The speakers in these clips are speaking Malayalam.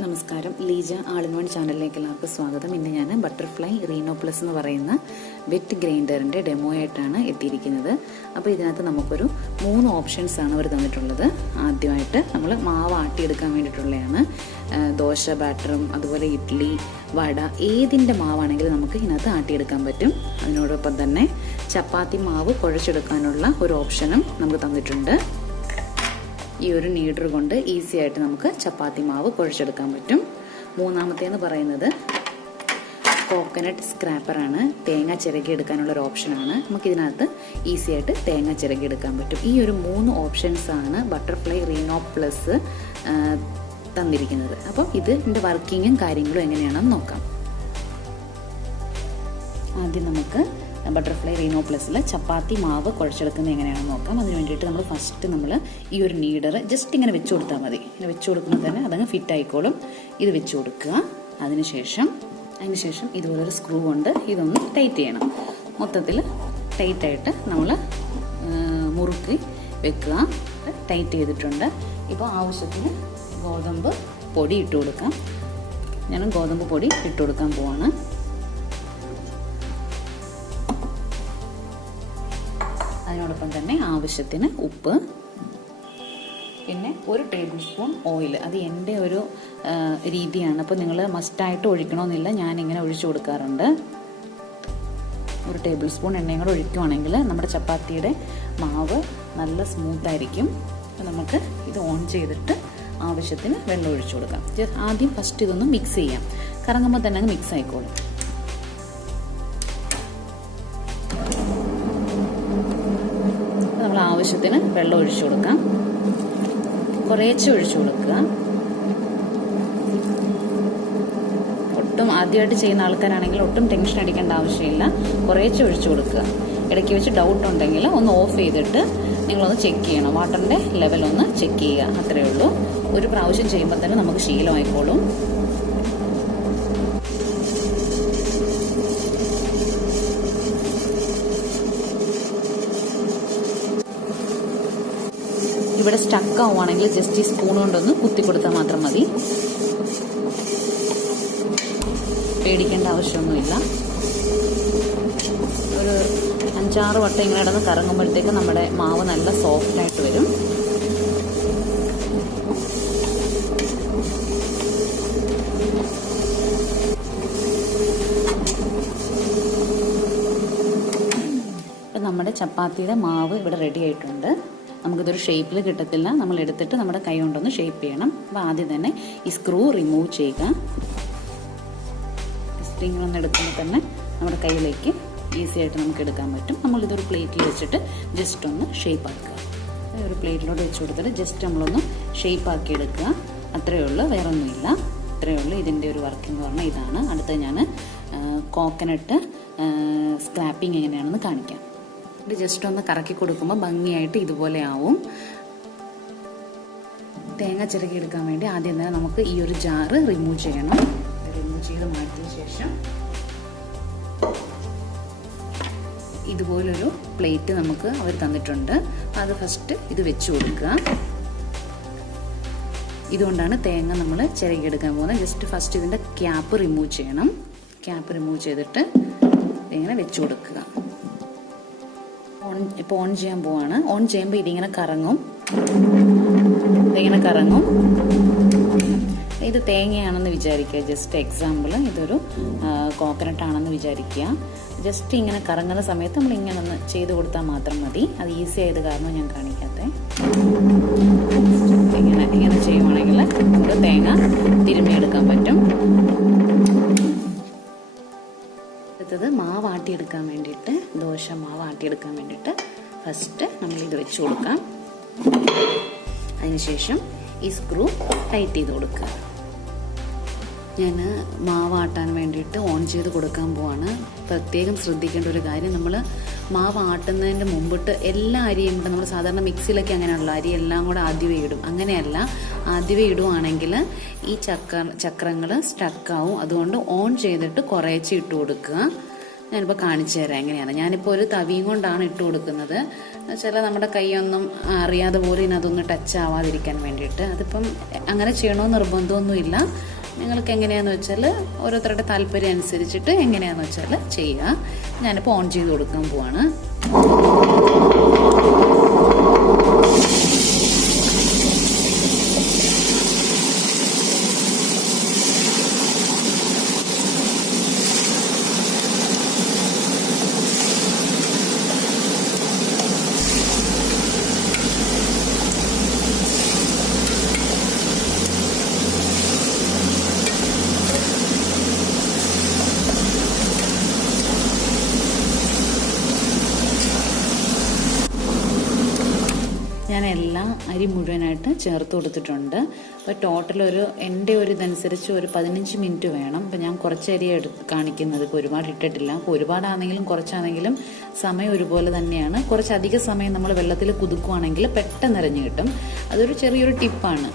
നമസ്കാരം, ലീജ ആൾ ഇൻ വൺ ചാനലിലേക്ക് എല്ലാവർക്കും സ്വാഗതം. ഇന്ന് ഞാൻ ബട്ടർഫ്ലൈ റീനോ പ്ലസ് എന്ന് പറയുന്ന വെറ്റ് ഗ്രൈൻഡറിൻ്റെ ഡെമോ ആയിട്ടാണ് എത്തിയിരിക്കുന്നത്. അപ്പോൾ ഇതിനകത്ത് നമുക്കൊരു 3 ഓപ്ഷൻസ് ആണ് അവർ തന്നിട്ടുള്ളത്. ആദ്യമായിട്ട് നമ്മൾ മാവ് ആട്ടിയെടുക്കാൻ വേണ്ടിയിട്ടുള്ളതാണ്. ദോശ ബാറ്ററും അതുപോലെ ഇഡ്ഡലി, വട, ഏതിൻ്റെ മാവാണെങ്കിലും നമുക്ക് ഇതിനകത്ത് ആട്ടിയെടുക്കാൻ പറ്റും. അതിനോടൊപ്പം തന്നെ ചപ്പാത്തി മാവ് കുഴച്ചെടുക്കാനുള്ള ഒരു ഓപ്ഷനും നമുക്ക് തന്നിട്ടുണ്ട്. ഈ ഒരു നീഡർ കൊണ്ട് ഈസി ആയിട്ട് നമുക്ക് ചപ്പാത്തി മാവ് കുഴച്ചെടുക്കാൻ പറ്റും. മൂന്നാമത്തേന്ന് പറയുന്നത് കോക്കനട്ട് സ്ക്രാപ്പറാണ്. തേങ്ങ ചിരകി എടുക്കാനുള്ള ഒരു ഓപ്ഷനാണ്. നമുക്കിതിനകത്ത് ഈസി ആയിട്ട് തേങ്ങ ചിരകി എടുക്കാൻ പറ്റും. ഈ ഒരു 3 ഓപ്ഷൻസാണ് ബട്ടർഫ്ലൈ റീനോ പ്ലസ് തന്നിരിക്കുന്നത്. അപ്പം ഇതിൻ്റെ വർക്കിങ്ങും കാര്യങ്ങളും എങ്ങനെയാണെന്ന് നോക്കാം. ആദ്യം നമുക്ക് ബട്ടർഫ്ലൈ റീനോ പ്ലസിൽ ചപ്പാത്തി മാവ് കുഴച്ചെടുക്കുന്നത് എങ്ങനെയാണെന്ന് നോക്കാം. അതിന് വേണ്ടിയിട്ട് നമ്മൾ ഈ ഒരു നീഡർ ജസ്റ്റ് ഇങ്ങനെ വെച്ച് കൊടുത്താൽ മതി. ഇങ്ങനെ വെച്ച് കൊടുക്കുമ്പോൾ തന്നെ അതങ്ങ് ഫിറ്റ് ആയിക്കോളും. ഇത് വെച്ച് കൊടുക്കുക. അതിനുശേഷം ഇതുപോലൊരു സ്ക്രൂ കൊണ്ട് ഇതൊന്ന് ടൈറ്റ് ചെയ്യണം. മൊത്തത്തിൽ ടൈറ്റായിട്ട് നമ്മൾ മുറുക്കി വെക്കുക. ടൈറ്റ് ചെയ്തിട്ടുണ്ട്. ഇപ്പോൾ ആവശ്യത്തിന് ഗോതമ്പ് പൊടി ഇട്ട് കൊടുക്കാം. ഞാൻ ഗോതമ്പ് പൊടി ഇട്ട് കൊടുക്കാൻ പോവാണ്. അതിനോടൊപ്പം തന്നെ ആവശ്യത്തിന് ഉപ്പ്, പിന്നെ 1 ടേബിൾ സ്പൂൺ ഓയിൽ. അത് എൻ്റെ ഒരു രീതിയാണ്. അപ്പോൾ നിങ്ങൾ മസ്റ്റായിട്ട് ഒഴിക്കണമെന്നില്ല. ഞാനിങ്ങനെ ഒഴിച്ചു കൊടുക്കാറുണ്ട്. 1 ടേബിൾ സ്പൂൺ എണ്ണയും കൂടെ ഒഴിക്കുവാണെങ്കിൽ നമ്മുടെ ചപ്പാത്തിയുടെ മാവ് നല്ല സ്മൂത്തായിരിക്കും. അപ്പോൾ നമുക്ക് ഇത് ഓൺ ചെയ്തിട്ട് ആവശ്യത്തിന് വെള്ളം ഒഴിച്ചു കൊടുക്കാം. ആദ്യം ഫസ്റ്റ് ഇതൊന്ന് മിക്സ് ചെയ്യാം. കറങ്ങുമ്പോൾ തന്നെ അങ്ങ് മിക്സ് ആയിക്കോളും. നമ്മൾ ആവശ്യത്തിന് വെള്ളം ഒഴിച്ചു കൊടുക്കാം. കുറേശ്ശെ ഒഴിച്ചു കൊടുക്കുക. ഒട്ടും ആദ്യമായിട്ട് ചെയ്യുന്ന ആൾക്കാരാണെങ്കിൽ ഒട്ടും ടെൻഷൻ അടിക്കേണ്ട ആവശ്യമില്ല. കുറേശ്ശെ ഒഴിച്ചു കൊടുക്കുക. ഇടയ്ക്ക് വെച്ച് ഡൗട്ട് ഉണ്ടെങ്കിൽ ഒന്ന് ഓഫ് ചെയ്തിട്ട് നിങ്ങളൊന്ന് ചെക്ക് ചെയ്യണം. വാട്ടറിൻ്റെ ലെവൽ ഒന്ന് ചെക്ക് ചെയ്യുക. അത്രയേ ഉള്ളൂ. ഒരു പ്രാവശ്യം ചെയ്യുമ്പോൾ തന്നെ നമുക്ക് ശീലമായിക്കോളും. ഇവിടെ സ്റ്റക്ക് ആവുകയാണെങ്കിൽ ജസ്റ്റ് ഈ സ്പൂൺ കൊണ്ടൊന്ന് കുത്തി കൊടുത്താൽ മാത്രം മതി. പേടിക്കേണ്ട ആവശ്യമൊന്നുമില്ല. ഒരു 5-6 വട്ടം ഇങ്ങനെ ഇടന്ന് കറങ്ങുമ്പോഴത്തേക്ക് നമ്മുടെ മാവ് നല്ല സോഫ്റ്റായിട്ട് വരും. ഇപ്പം നമ്മുടെ ചപ്പാത്തിയുടെ മാവ് ഇവിടെ റെഡി ആയിട്ടുണ്ട്. നമുക്കിതൊരു ഷേപ്പിൽ കിട്ടത്തില്ല. നമ്മൾ എടുത്തിട്ട് നമ്മുടെ കൈ കൊണ്ടൊന്ന് ഷേപ്പ് ചെയ്യണം. അപ്പോൾ ആദ്യം തന്നെ ഈ സ്ക്രൂ റിമൂവ് ചെയ്യുക. സ്പ്രിംഗ് ഒന്ന് എടുക്കുമ്പോൾ തന്നെ നമ്മുടെ കയ്യിലേക്ക് ഈസി ആയിട്ട് നമുക്ക് എടുക്കാൻ പറ്റും. നമ്മളിതൊരു പ്ലേറ്റിൽ വെച്ചിട്ട് ജസ്റ്റ് ഒന്ന് ഷേപ്പ് ആക്കുക. ഒരു പ്ലേറ്റിലോട്ട് വെച്ച് കൊടുത്തിട്ട് ജസ്റ്റ് നമ്മളൊന്ന് ഷേപ്പ് ആക്കി എടുക്കുക. അത്രയേ ഉള്ളൂ, വേറെ ഒന്നുമില്ല. അത്രയേ ഉള്ളൂ. ഇതിൻ്റെ ഒരു വർക്ക് എന്ന് പറഞ്ഞാൽ ഇതാണ്. അടുത്ത ഞാൻ കോക്കനട്ട് സ്ക്രാപ്പിംഗ് എങ്ങനെയാണെന്ന് കാണിക്കാം. ഇത് ജസ്റ്റ് ഒന്ന് കറക്കി കൊടുക്കുമ്പോൾ ഭംഗിയായിട്ട് ഇതുപോലെ ആവും. തേങ്ങ ചിരകി എടുക്കാൻ വേണ്ടി ആദ്യം തന്നെ നമുക്ക് ഈ ഒരു ജാറ് റിമൂവ് ചെയ്യണം. റിമൂവ് ചെയ്ത് മാറ്റിയ ശേഷം ഇതുപോലൊരു പ്ലേറ്റ് നമുക്ക് അവർ തന്നിട്ടുണ്ട്. അത് ഫസ്റ്റ് ഇത് വെച്ച് കൊടുക്കുക. ഇതുകൊണ്ടാണ് തേങ്ങ നമ്മൾ ചിരകിയെടുക്കാൻ പോകുന്നത്. ജസ്റ്റ് ഫസ്റ്റ് ഇതിൻ്റെ ക്യാപ്പ് റിമൂവ് ചെയ്യണം. ക്യാപ്പ് റിമൂവ് ചെയ്തിട്ട് ഇങ്ങനെ വെച്ച് കൊടുക്കുക. ഇപ്പോൾ ഓൺ ചെയ്യാൻ പോവാണ്. ഓൺ ചെയ്യുമ്പോൾ ഇതിങ്ങനെ കറങ്ങും. ഇത് തേങ്ങയാണെന്ന് വിചാരിക്കുക. ജസ്റ്റ് എക്സാമ്പിൾ ഇതൊരു കോക്കനട്ട് ആണെന്ന് വിചാരിക്കുക. ജസ്റ്റ് ഇങ്ങനെ കറങ്ങുന്ന സമയത്ത് നമ്മൾ ഇങ്ങനെ ഒന്ന് ചെയ്ത് കൊടുത്താൽ മാത്രം മതി. അത് ഈസി ആയത് കാരണം ഞാൻ കാണിക്കാത്തേ. ഇങ്ങനെ ചെയ്യുവാണെങ്കിൽ നമുക്ക് തേങ്ങ തിരുമ്മിയെടുക്കാൻ പറ്റും. അടുത്തത് മാവ് ആട്ടിയെടുക്കാൻ വേണ്ടിയിട്ട്, ദോശ മാവ് ആട്ടിയെടുക്കാൻ വേണ്ടിയിട്ട് ഫസ്റ്റ് നമ്മളിത് വെച്ച് കൊടുക്കാം. അതിനുശേഷം ഈ സ്ക്രൂ ടൈറ്റ് ചെയ്ത് കൊടുക്കുക. ഞാൻ മാവ് ആട്ടാൻ വേണ്ടിയിട്ട് ഓൺ ചെയ്ത് കൊടുക്കാൻ പോവാണ്. പ്രത്യേകം ശ്രദ്ധിക്കേണ്ട ഒരു കാര്യം, നമ്മൾ മാവ് ആട്ടുന്നതിൻ്റെ മുമ്പിട്ട് എല്ലാ അരിയും കൂടെ നമ്മൾ സാധാരണ മിക്സിയിലൊക്കെ അങ്ങനെയുള്ള അരി എല്ലാം കൂടെ ആദ്യമേ ഇടും. അങ്ങനെയല്ല, ആദ്യമേ ഇടുവാണെങ്കിൽ ഈ ചക്രങ്ങൾ സ്റ്റക്കാവും. അതുകൊണ്ട് ഓൺ ചെയ്തിട്ട് കുറേശ്ശെ ഇട്ട് കൊടുക്കുക. ഞാനിപ്പോൾ കാണിച്ചു തരാം എങ്ങനെയാണ്. ഞാനിപ്പോൾ ഒരു തവിയും കൊണ്ടാണ് ഇട്ട് കൊടുക്കുന്നത്. ചില നമ്മുടെ കൈയൊന്നും അറിയാതെ പോലും ഇതിനതൊന്ന് ടച്ച് ആവാതിരിക്കാൻ വേണ്ടിയിട്ട്. അതിപ്പം അങ്ങനെ ചെയ്യണമെന്ന് നിർബന്ധമൊന്നുമില്ല. നിങ്ങൾക്ക് എങ്ങനെയാണെന്ന് വെച്ചാൽ ഓരോരുത്തരുടെ താല്പര്യം അനുസരിച്ചിട്ട് എങ്ങനെയാണെന്ന് വെച്ചാൽ ചെയ്യുക. ഞാനിപ്പോൾ ഓൺ ചെയ്ത് കൊടുക്കാൻ പോവാണ്. ഞാൻ എല്ലാ അരി മുഴുവനായിട്ട് ചേർത്ത് കൊടുത്തിട്ടുണ്ട്. അപ്പോൾ ടോട്ടൽ എൻ്റെ ഒരു ഇതനുസരിച്ച് ഒരു 15 മിനിറ്റ് വേണം. അപ്പോൾ ഞാൻ കുറച്ച് അരി കാണിക്കുന്നത്, ഇപ്പോൾ ഒരുപാട് ഇട്ടിട്ടില്ല. അപ്പോൾ ഒരുപാടാണെങ്കിലും കുറച്ചാണെങ്കിലും സമയം ഒരുപോലെ തന്നെയാണ്. കുറച്ചധിക സമയം നമ്മൾ വെള്ളത്തിൽ കുതുക്കുവാണെങ്കിൽ പെട്ടെന്ന് അരഞ്ഞു കിട്ടും. അതൊരു ചെറിയൊരു ടിപ്പാണ്.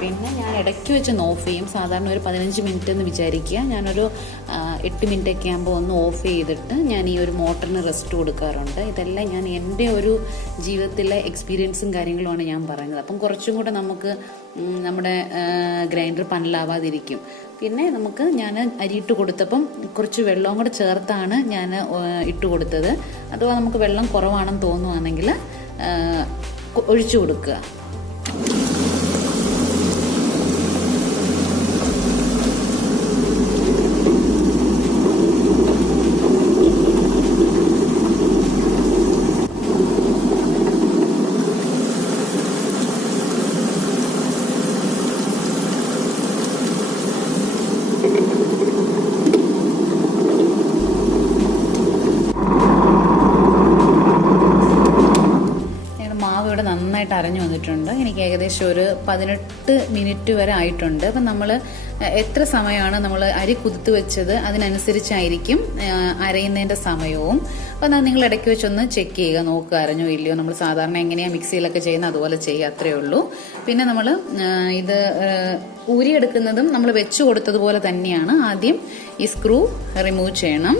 പിന്നെ ഞാൻ ഇടയ്ക്ക് വെച്ച് ഓഫ് ചെയ്യും. സാധാരണ ഒരു 15 മിനിറ്റ് എന്ന് വിചാരിക്കുക. ഞാനൊരു 8 മിനിറ്റൊക്കെ ആകുമ്പോൾ ഒന്ന് ഓഫ് ചെയ്തിട്ട് ഞാൻ ഈ ഒരു മോട്ടറിന് റെസ്റ്റ് കൊടുക്കാറുണ്ട്. ഇതെല്ലാം ഞാൻ എൻ്റെ ഒരു ജീവിതത്തിലെ എക്സ്പീരിയൻസും കാര്യങ്ങളുമാണ് ഞാൻ പറയുന്നത്. അപ്പം കുറച്ചും കൂടെ നമുക്ക് നമ്മുടെ ഗ്രൈൻഡർ പന്നലാവാതിരിക്കും. പിന്നെ ഞാൻ അരിയിട്ട് കൊടുത്തപ്പം കുറച്ച് വെള്ളവും കൂടെ ചേർത്താണ് ഞാൻ ഇട്ട് കൊടുത്തത്. അഥവാ നമുക്ക് വെള്ളം കുറവാണെന്ന് തോന്നുവാണെങ്കിൽ ഒഴിച്ചു കൊടുക്കുക. ഇവിടെ നന്നായിട്ട് അരഞ്ഞു വന്നിട്ടുണ്ട്. എനിക്ക് ഏകദേശം ഒരു 18 മിനിറ്റ് വരെ ആയിട്ടുണ്ട്. അപ്പം നമ്മൾ എത്ര സമയമാണ് നമ്മൾ അരി കുതിർത്ത് വെച്ചത് അതിനനുസരിച്ചായിരിക്കും അരയുന്നതിൻ്റെ സമയവും. അപ്പം നിങ്ങൾ ഇടയ്ക്ക് വെച്ചൊന്ന് ചെക്ക് ചെയ്യുക, നോക്കുക അരഞ്ഞോ ഇല്ലയോ. നമ്മൾ സാധാരണ എങ്ങനെയാണ് മിക്സിയിലൊക്കെ ചെയ്യുന്നത് അതുപോലെ ചെയ്യുക, അത്രയേ ഉള്ളൂ. പിന്നെ നമ്മൾ ഇത് ഊരിയെടുക്കുന്നതും നമ്മൾ വെച്ച് കൊടുത്തതുപോലെ തന്നെയാണ്. ആദ്യം ഈ സ്ക്രൂ റിമൂവ് ചെയ്യണം.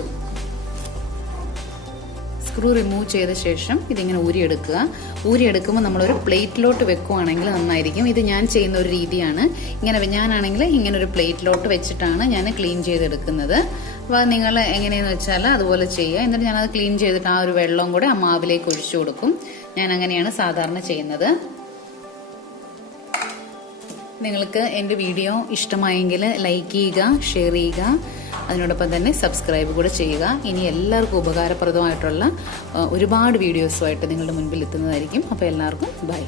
സ്ക്രൂ റിമൂവ് ചെയ്ത ശേഷം ഇതിങ്ങനെ ഊരിയെടുക്കുമ്പോൾ നമ്മളൊരു പ്ലേറ്റിലോട്ട് വെക്കുവാണെങ്കിൽ നന്നായിരിക്കും. ഇത് ഞാൻ ചെയ്യുന്ന ഒരു രീതിയാണ്. ഞാനാണെങ്കിൽ ഇങ്ങനെ ഒരു പ്ലേറ്റിലോട്ട് വെച്ചിട്ടാണ് ഞാൻ ക്ലീൻ ചെയ്തെടുക്കുന്നത്. അപ്പോൾ നിങ്ങൾ എങ്ങനെയെന്ന് വെച്ചാൽ അതുപോലെ ചെയ്യുക. എന്നിട്ട് ഞാനത് ക്ലീൻ ചെയ്തിട്ട് ആ ഒരു വെള്ളം കൂടെ ആ മാവിലേക്ക് ഒഴിച്ചു കൊടുക്കും. ഞാൻ അങ്ങനെയാണ് സാധാരണ ചെയ്യുന്നത്. നിങ്ങൾക്ക് എൻ്റെ വീഡിയോ ഇഷ്ടമായെങ്കിൽ ലൈക്ക് ചെയ്യുക, ഷെയർ ചെയ്യുക, അതിനോടൊപ്പം തന്നെ സബ്സ്ക്രൈബ് കൂടെ ചെയ്യുക. ഇനി എല്ലാവർക്കും ഉപകാരപ്രദമായിട്ടുള്ള ഒരുപാട് വീഡിയോസുമായിട്ട് നിങ്ങളുടെ മുൻപിൽ എത്തുന്നതായിരിക്കും. അപ്പോൾ എല്ലാവർക്കും ബൈ.